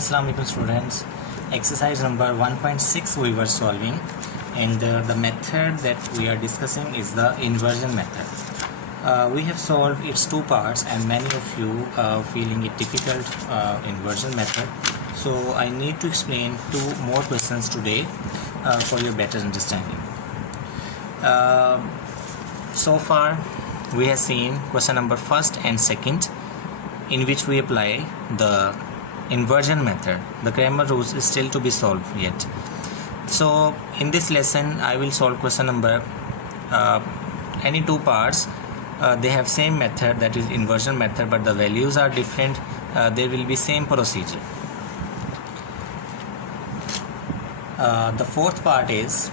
Assalamu alaikum students. Exercise number 1.6 we were solving, and the method that we are discussing is the inversion method. We have solved its two parts, and many of you are feeling it difficult inversion method. So I need to explain two more questions today for your better understanding. So far we have seen question number first and second, in which we apply the inversion method. The grammar rules is still to be solved yet. So in this lesson I will solve question number any two parts. They have same method, that is inversion method, but the values are different. There will be same procedure. The fourth part is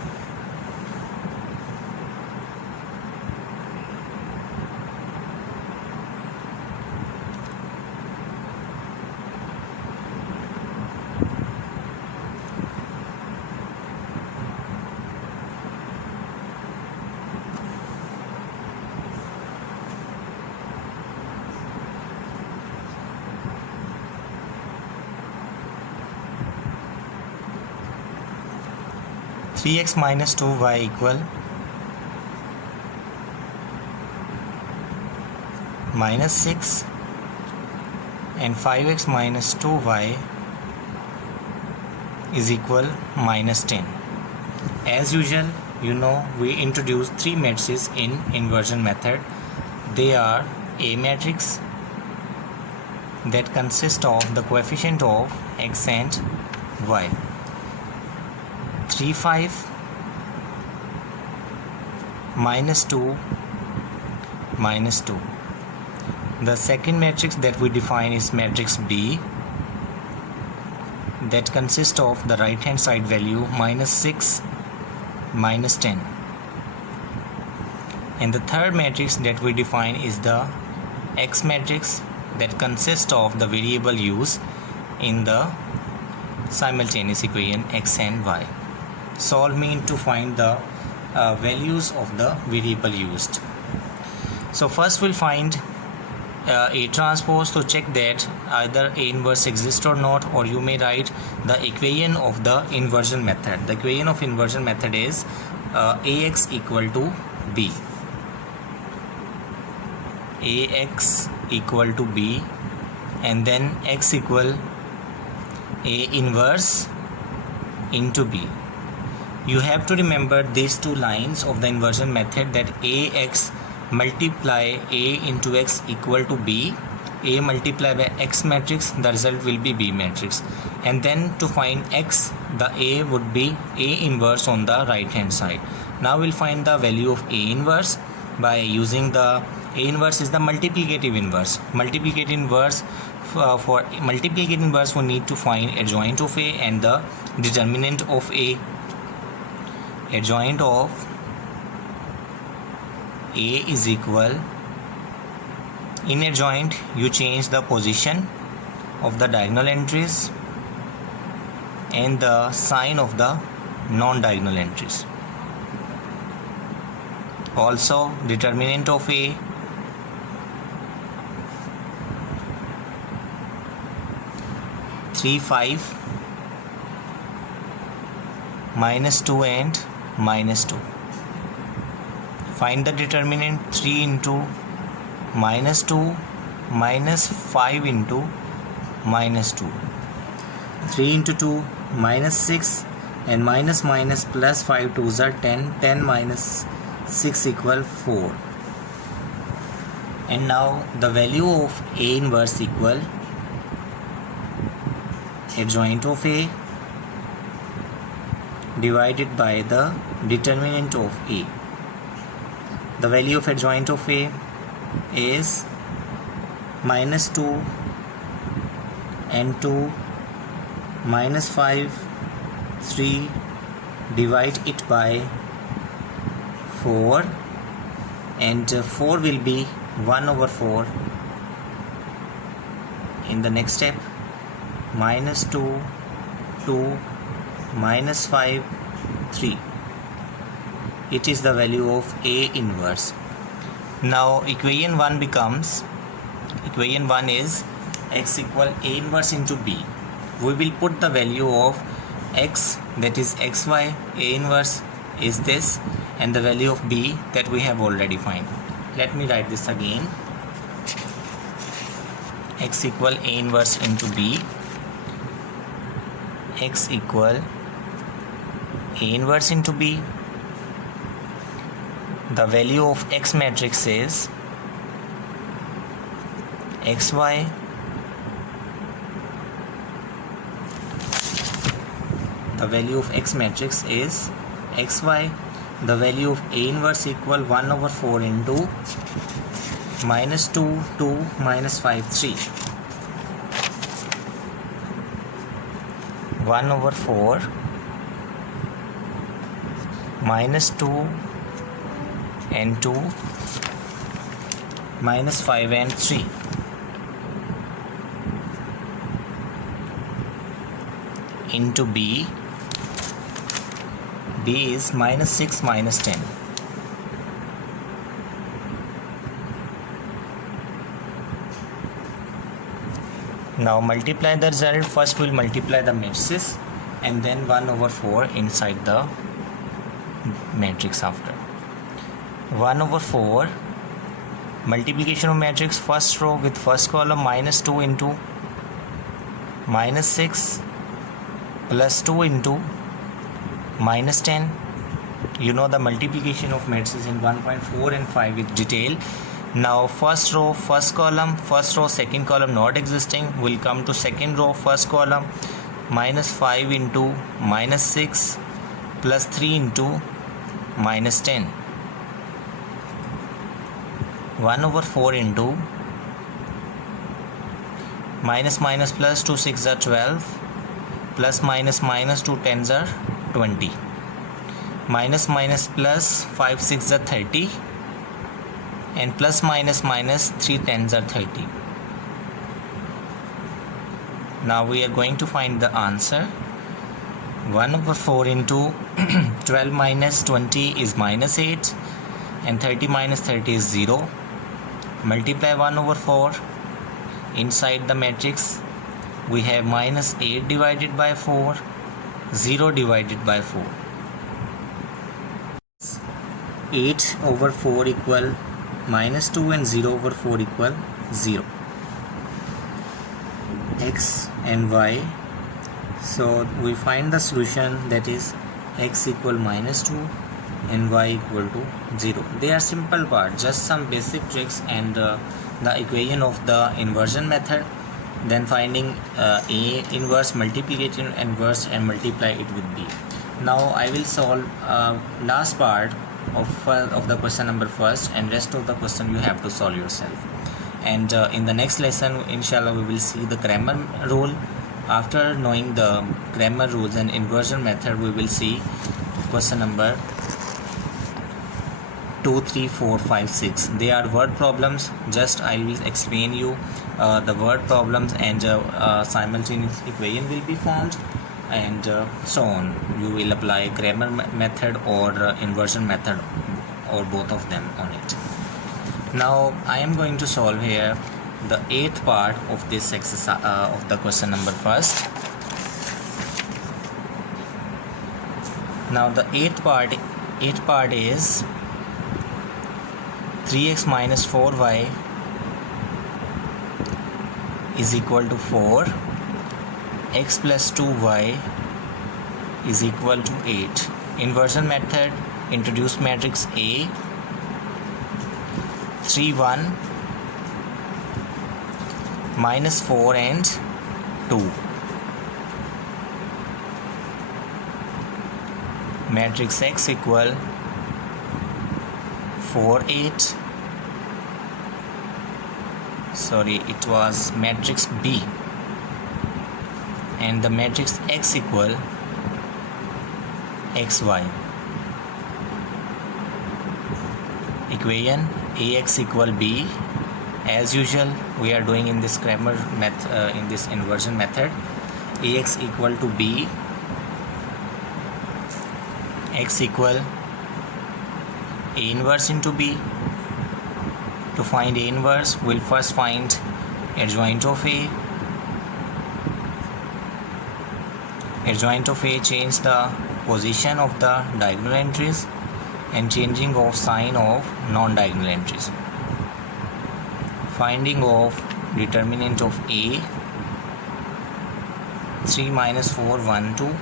(3x minus 2y equal minus 6 and 5x minus 2y is equal minus 10. As usual, you know, we introduce three matrices in inversion method. They are a matrix that consists of the coefficient of x and y. 3 5 minus 2 minus 2. The second matrix that we define is matrix B, that consists of the right hand side value minus 6 minus 10. And the third matrix that we define is the X matrix, that consists of the variable used in the simultaneous equation x and y. Solve mean to find the values of the variable used. So first we'll find A transpose to check that either A inverse exists or not, or you may write the equation of the inversion method. The equation of inversion method is Ax equal to B. Ax equal to B, and then x equal A inverse into B. You have to remember these two lines of the inversion method, that Ax multiply A into x equal to B. A multiplied by x matrix, the result will be B matrix. And then to find x, the A would be A inverse on the right hand side. Now we'll find the value of A inverse by using the A inverse is the multiplicative inverse. Multiplicative inverse, for multiplicative inverse we need to find adjoint of A and the determinant of A. Adjoint of A is equal, in adjoint you change the position of the diagonal entries and the sign of the non-diagonal entries. Also determinant of A (3 5) minus 2 and minus 2. Find the determinant. 3 into minus 2 minus 5 into minus 2. 3 into 2 minus 6, and minus minus plus 5 2s are 10. 10 minus 6 equal 4. And now the value of A inverse equal adjoint of A divided by the determinant of A. The value of adjoint of A is minus 2 and 2 minus 5 3, divide it by 4, and 4 will be 1 over 4. In the next step, minus 2 2 minus 5 3. It is the value of A inverse. Now equation 1 is x equal A inverse into B. we will put the value of x, that is xy, A inverse is this, and the value of b that we have already found. Let me write this again. X equal A inverse into b, x equal A inverse into b. The value of X matrix is xy the value of X matrix is xy. The value of A inverse equal 1 over 4 into minus 2, 2, minus 5, 3. 1 over 4 minus 2 and 2 minus 5 and 3 into b. B is minus 6 minus 10. Now multiply the result. First we'll multiply the matrices and then 1 over 4 inside the matrix after. 1 over 4 multiplication of matrix, first row with first column, minus 2 into minus 6 plus 2 into minus 10. You know the multiplication of matrices in 1.4 and 5 with detail. Now first row first column, first row second column not existing, will come to second row first column, minus 5 into minus 6 plus 3 into minus 10. 1 over 4 into minus minus plus 2 6 are 12 plus minus minus 2 10s are 20, minus minus plus 5 6 are 30, and plus minus minus 3 10s are 30. Now we are going to find the answer. 1 over 4 into 12 minus 20 is minus 8, and 30 minus 30 is 0. Multiply 1 over 4 inside the matrix. We have minus 8 divided by 4, 0 divided by 4. 8 over 4 equal minus 2 and 0 over 4 equal 0. X and y. So we find the solution, that is x equal minus 2 and y equal to 0. They are simple part, just some basic tricks and the equation of the inversion method, then finding A inverse, multiplication inverse, and multiply it with b. Now I will solve last part of the question number first, and rest of the question you have to solve yourself. And in the next lesson, inshallah, we will see the grammar rule. After knowing the grammar rules and inversion method, we will see question number 2, 3, 4, 5, 6. They are word problems. Just I will explain you the word problems, and simultaneous equation will be found, and so on. You will apply grammar method or inversion method, or both of them on it. Now I am going to solve here the 8th part of this exercise of the question number first. Now the 8th part is 3x minus 4y is equal to 4, x plus 2y is equal to 8. Inversion method, introduce matrix A, 3 1 minus 4 and 2. Matrix X equal 4 8. Sorry, it was matrix B, and the matrix X equal xy. Equation Ax equal B. As usual, we are doing in this grammar method, in this inversion method. Ax equal to B, x equal A inverse into B. To find A inverse, we'll first find adjoint of A. Adjoint of A, change the position of the diagonal entries and changing of sign of non-diagonal entries. Finding of determinant of A, 3 minus 4, 1, 2.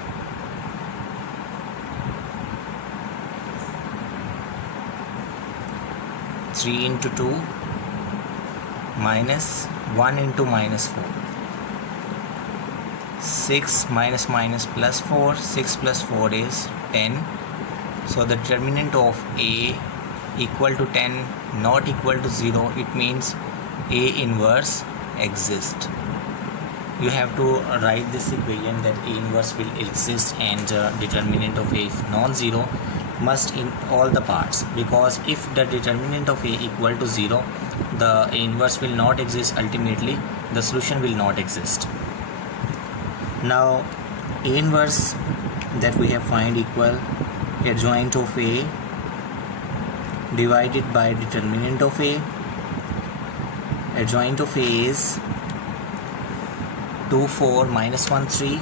Three into 2 minus 1 into minus 4. 6 minus minus plus 4. 6 plus 4 is 10. So the determinant of A equal to 10, not equal to 0. It means A inverse exists. You have to write this equation that A inverse will exist and determinant of A if non-zero must in all the parts, because if the determinant of A equal to 0, the A inverse will not exist. Ultimately the solution will not exist. Now A inverse that we have find equal adjoint of A divided by determinant of A. Adjoint of A is 2, 4, minus 1, 3.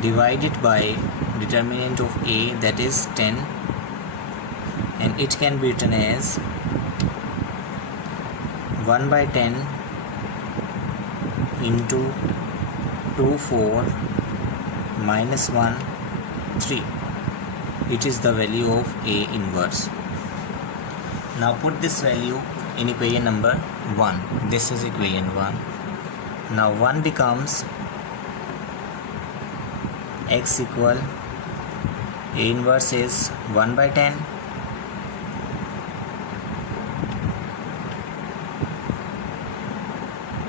Divided by determinant of A, that is 10, and it can be written as 1 by 10 into 2, 4, minus 1, 3. It is the value of A inverse. Now put this value in equation number 1. This is equation 1. Now 1 becomes x equal A inverse is 1 by 10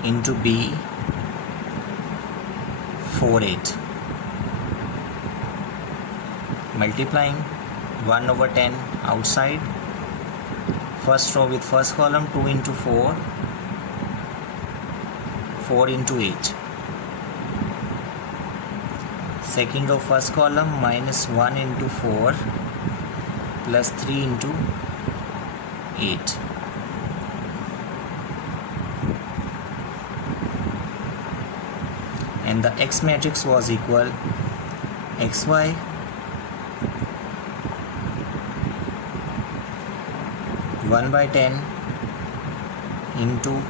into B 4, 8. Multiplying 1 over 10 outside. First row with first column, 2 into 4, 4 into 8. Second row first column, minus 1 into 4 plus 3 into 8. And the X matrix was equal XY (1 by 10) into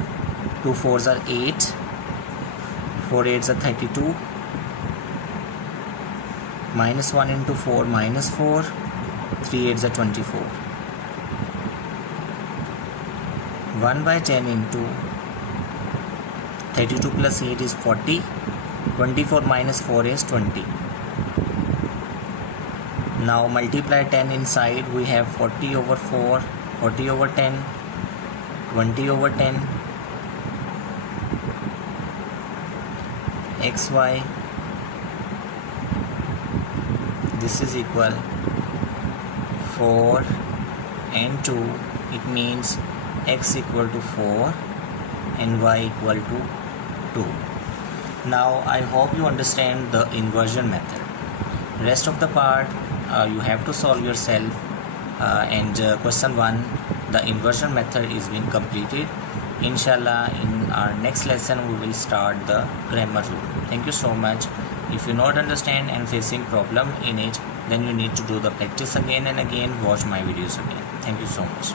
2 4s are 8, 4 8s are 32, minus 1 into 4 minus 4, 3 8s are 24. 1 by 10 into 32 plus 8 is 40. 24 minus 4 is 20. Now multiply 10 inside. We have 40 over 4, 40 over 10, 20 over 10, xy. This is equal 4 and 2. It means x equal to 4 and y equal to 2. Now I hope you understand the inversion method. Rest of the part you have to solve yourself, and question 1, the inversion method is being completed. Inshallah, in our next lesson we will start the grammar rule. Thank you so much. If you not understand and facing problem in it, then you need to do the practice again and again. Watch my videos again. Thank you so much.